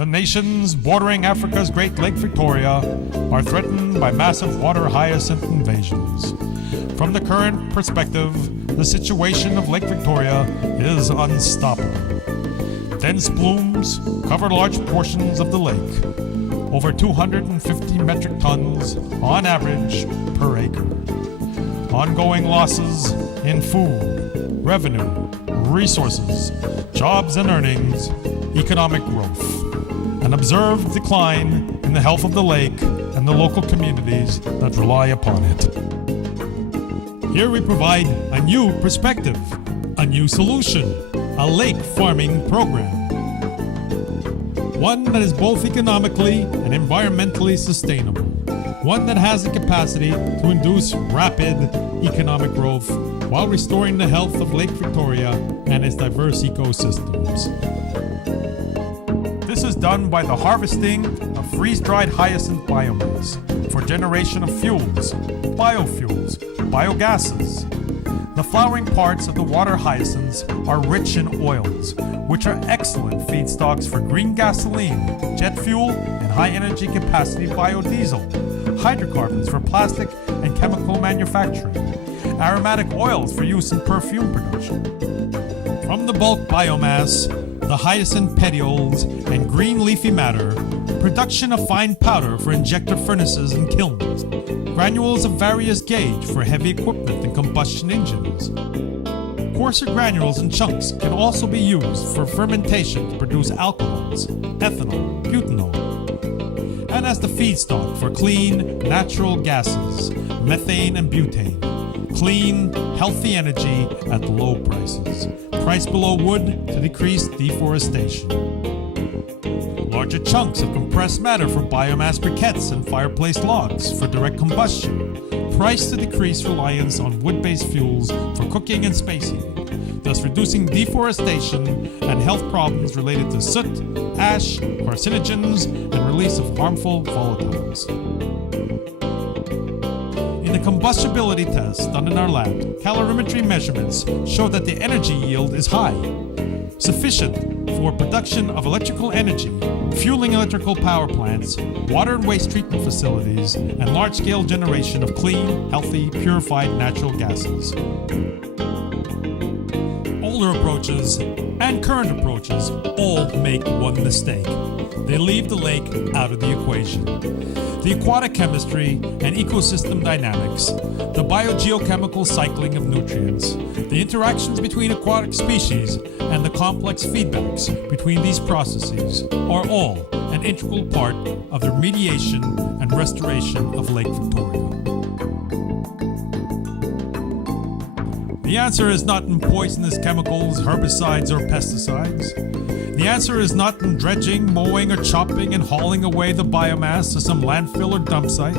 The nations bordering Africa's Great Lake Victoria are threatened by massive water hyacinth invasions. From the current perspective, the situation of Lake Victoria is unstoppable. Dense plumes cover large portions of the lake, over 250 metric tons on average per acre. Ongoing losses in food, revenue, resources, jobs and earnings, economic growth, an observed decline in the health of the lake and the local communities that rely upon it. Here we provide a new perspective, a new solution, a lake farming program. One that is both economically and environmentally sustainable. One that has the capacity to induce rapid economic growth while restoring the health of Lake Victoria and its diverse ecosystems. This is done by the harvesting of freeze-dried hyacinth biomass for generation of fuels, biofuels, biogases. The flowering parts of the water hyacinths are rich in oils, which are excellent feedstocks for green gasoline, jet fuel, and high-energy capacity biodiesel, hydrocarbons for plastic and chemical manufacturing, aromatic oils for use in perfume production. From the bulk biomass, the hyacinth petioles, and green leafy matter, production of fine powder for injector furnaces and kilns, granules of various gauge for heavy equipment and combustion engines. Coarser granules and chunks can also be used for fermentation to produce alcohols, ethanol, butanol, and as the feedstock for clean, natural gases, methane and butane. Clean, healthy energy at low prices. Price below wood to decrease deforestation. Larger chunks of compressed matter for biomass briquettes and fireplace logs for direct combustion. Price to decrease reliance on wood-based fuels for cooking and space heating, thus reducing deforestation and health problems related to soot, ash, carcinogens, and release of harmful volatiles. In the combustibility test done in our lab, calorimetry measurements show that the energy yield is high, sufficient for production of electrical energy, fueling electrical power plants, water and waste treatment facilities, and large-scale generation of clean, healthy, purified natural gases. Older approaches and current approaches all make one mistake. They leave the lake out of the equation. The aquatic chemistry and ecosystem dynamics, the biogeochemical cycling of nutrients, the interactions between aquatic species, and the complex feedbacks between these processes are all an integral part of the remediation and restoration of Lake Victoria. The answer is not in poisonous chemicals, herbicides, or pesticides. The answer is not in dredging, mowing, or chopping and hauling away the biomass to some landfill or dump site.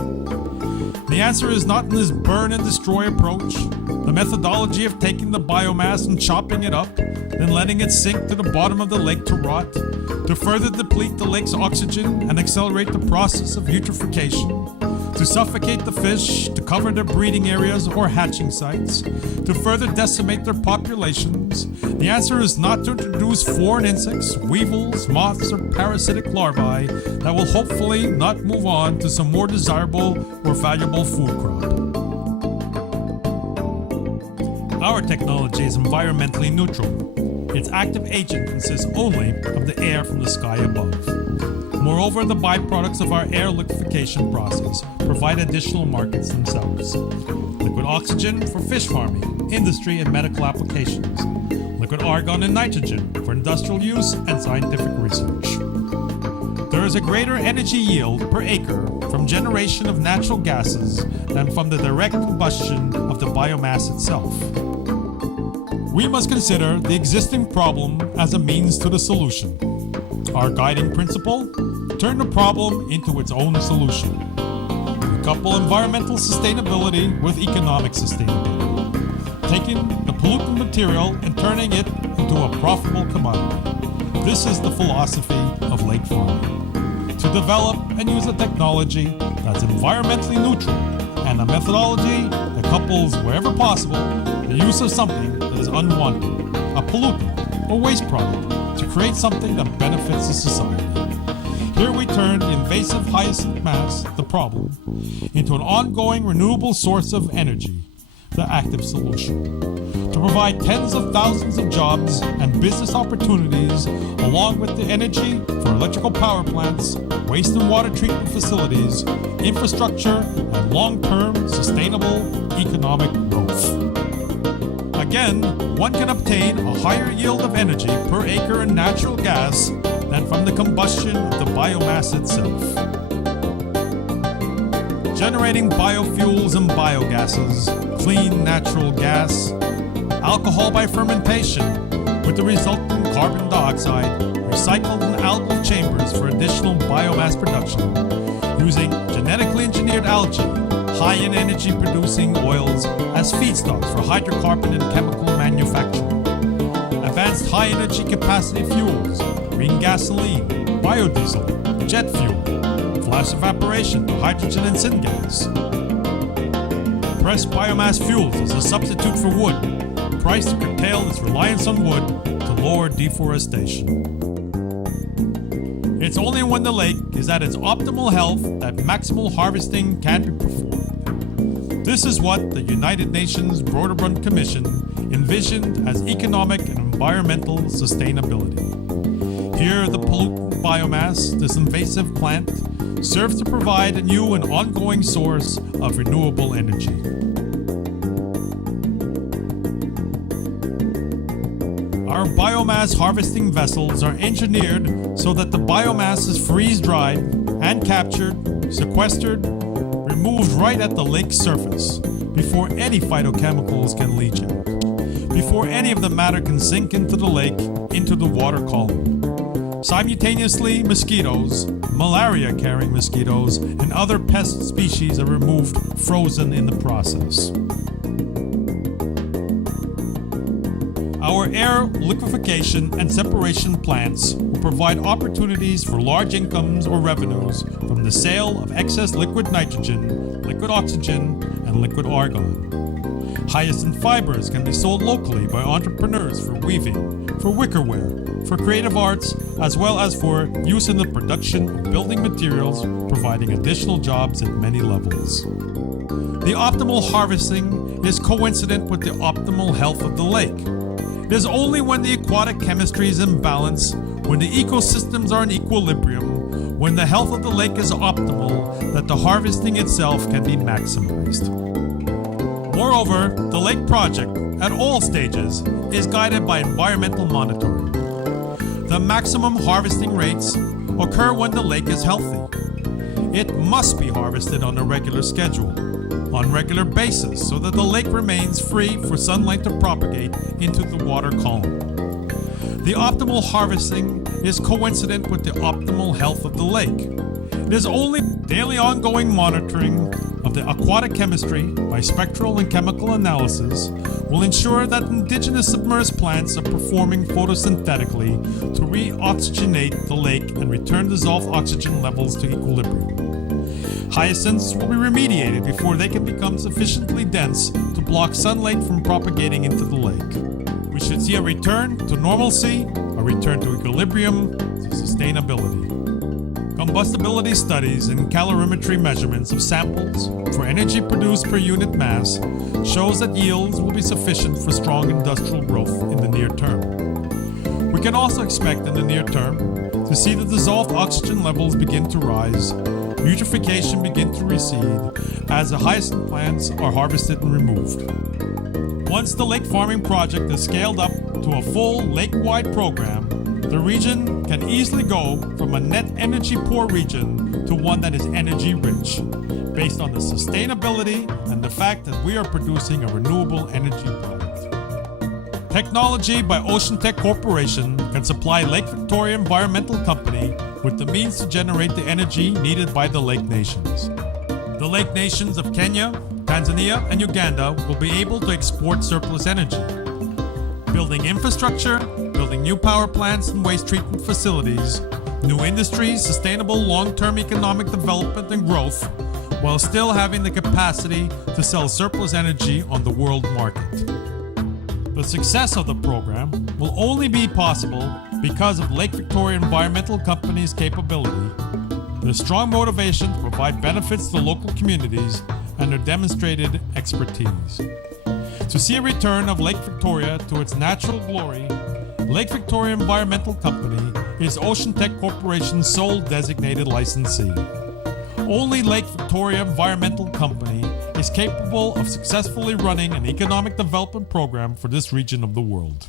The answer is not in this burn and destroy approach, the methodology of taking the biomass and chopping it up, then letting it sink to the bottom of the lake to rot, to further deplete the lake's oxygen and accelerate the process of eutrophication, to suffocate the fish, to cover their breeding areas or hatching sites, to further decimate their populations. The answer is not to introduce foreign insects, weevils, moths, or parasitic larvae that will hopefully not move on to some more desirable or valuable food crop. Our technology is environmentally neutral. Its active agent consists only of the air from the sky above. Moreover, the byproducts of our air liquefaction process provide additional markets themselves. Liquid oxygen for fish farming, industry, and medical applications. Liquid argon and nitrogen for industrial use and scientific research. There is a greater energy yield per acre from generation of natural gases than from the direct combustion of the biomass itself. We must consider the existing problem as a means to the solution. Our guiding principle? Turn the problem into its own solution. We couple environmental sustainability with economic sustainability, taking the pollutant material and turning it into a profitable commodity. This is the philosophy of lake farming. To develop and use a technology that's environmentally neutral and a methodology that couples, wherever possible, the use of something that is unwanted, a pollutant or waste product, to create something that benefits the society. Here we turn the invasive hyacinth mass, the problem, into an ongoing renewable source of energy, the active solution, to provide tens of thousands of jobs and business opportunities, along with the energy for electrical power plants, waste and water treatment facilities, infrastructure, and long-term sustainable economic growth. Again, one can obtain a higher yield of energy per acre in natural gas than from the combustion of the biomass itself. Generating biofuels and biogases, clean natural gas, alcohol by fermentation, with the resultant carbon dioxide recycled in algal chambers for additional biomass production, using genetically engineered algae, high in energy producing oils as feedstocks for hydrocarbon and chemical manufacturing, advanced high energy capacity fuels, green gasoline, biodiesel, jet fuel, flash evaporation for hydrogen and syngas, pressed biomass fuels as a substitute for wood, priced to curtail its reliance on wood to lower deforestation. It's only when the lake is at its optimal health that maximal harvesting can be performed. This is what the United Nations Broderbrund Commission envisioned as economic and environmental sustainability. Here, the pollutant biomass, this invasive plant, serves to provide a new and ongoing source of renewable energy. Our biomass harvesting vessels are engineered so that the biomass is freeze-dried and captured, sequestered, removed right at the lake's surface before any phytochemicals can leach out, before any of the matter can sink into the lake, into the water column. Simultaneously, mosquitoes, malaria-carrying mosquitoes, and other pest species are removed, frozen in the process. Our air liquefaction and separation plants will provide opportunities for large incomes or revenues from the sale of excess liquid nitrogen, liquid oxygen, and liquid argon. Hyacinth fibers can be sold locally by entrepreneurs for weaving, for wickerware, for creative arts, as well as for use in the production of building materials, providing additional jobs at many levels. The optimal harvesting is coincident with the optimal health of the lake. It is only when the aquatic chemistry is in balance, when the ecosystems are in equilibrium, when the health of the lake is optimal, that the harvesting itself can be maximized. Moreover, the lake project, at all stages, is guided by environmental monitoring. The maximum harvesting rates occur when the lake is healthy. It must be harvested on a regular schedule, on regular basis, so that the lake remains free for sunlight to propagate into the water column. The optimal harvesting is coincident with the optimal health of the lake. It is only daily ongoing monitoring of the aquatic chemistry by spectral and chemical analysis will ensure that indigenous submerged plants are performing photosynthetically to re-oxygenate the lake and return dissolved oxygen levels to equilibrium. Hyacinths will be remediated before they can become sufficiently dense to block sunlight from propagating into the lake. We should see a return to normalcy, a return to equilibrium, to sustainability. Combustibility studies and calorimetry measurements of samples for energy produced per unit mass shows that yields will be sufficient for strong industrial growth in the near term. We can also expect in the near term to see the dissolved oxygen levels begin to rise, eutrophication begin to recede as the hyacinth plants are harvested and removed. Once the lake farming project is scaled up to a full lake-wide program, the region can easily go from a net energy poor region to one that is energy rich, based on the sustainability and the fact that we are producing a renewable energy product. Technology by Ocean Tech Corporation can supply Lake Victoria Environmental Company with the means to generate the energy needed by the lake nations. The lake nations of Kenya, Tanzania, and Uganda will be able to export surplus energy. Building infrastructure, building new power plants and waste treatment facilities, new industries, sustainable long-term economic development and growth, while still having the capacity to sell surplus energy on the world market. The success of the program will only be possible because of Lake Victoria Environmental Company's capability, their strong motivation to provide benefits to local communities, and their demonstrated expertise. To see a return of Lake Victoria to its natural glory, Lake Victoria Environmental Company is Ocean Tech Corporation's sole designated licensee. Only Lake Victoria Environmental Company is capable of successfully running an economic development program for this region of the world.